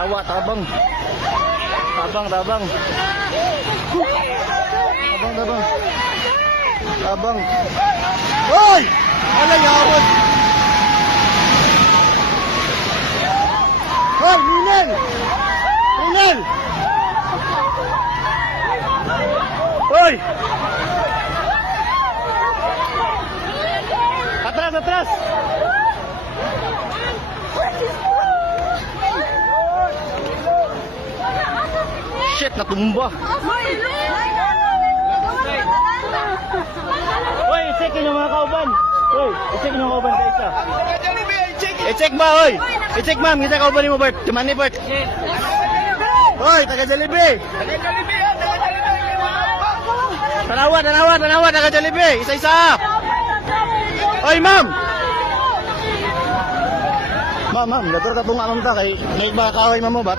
Yawa, tabang. Tabang. Tabang. Tabang. Hoy! Wala yawon. Hoy, Ninel! Ninel! Hoy! Atras, atras! Shit, natumba! Hoy, i-check yung mga kauban! Hoy, i-check yung mga kauban sa isa! I-check ba, hoy? I-check ma'am, kita kauban mo, Bert! Cuman ni Bert! Hoy, taga-Jollibee! Tanawa, taga-Jollibee! Isa-isa! Hoy, ma'am! Ma'am, lator ka po nga ma'am ta, kay may mga kahoy mo ba?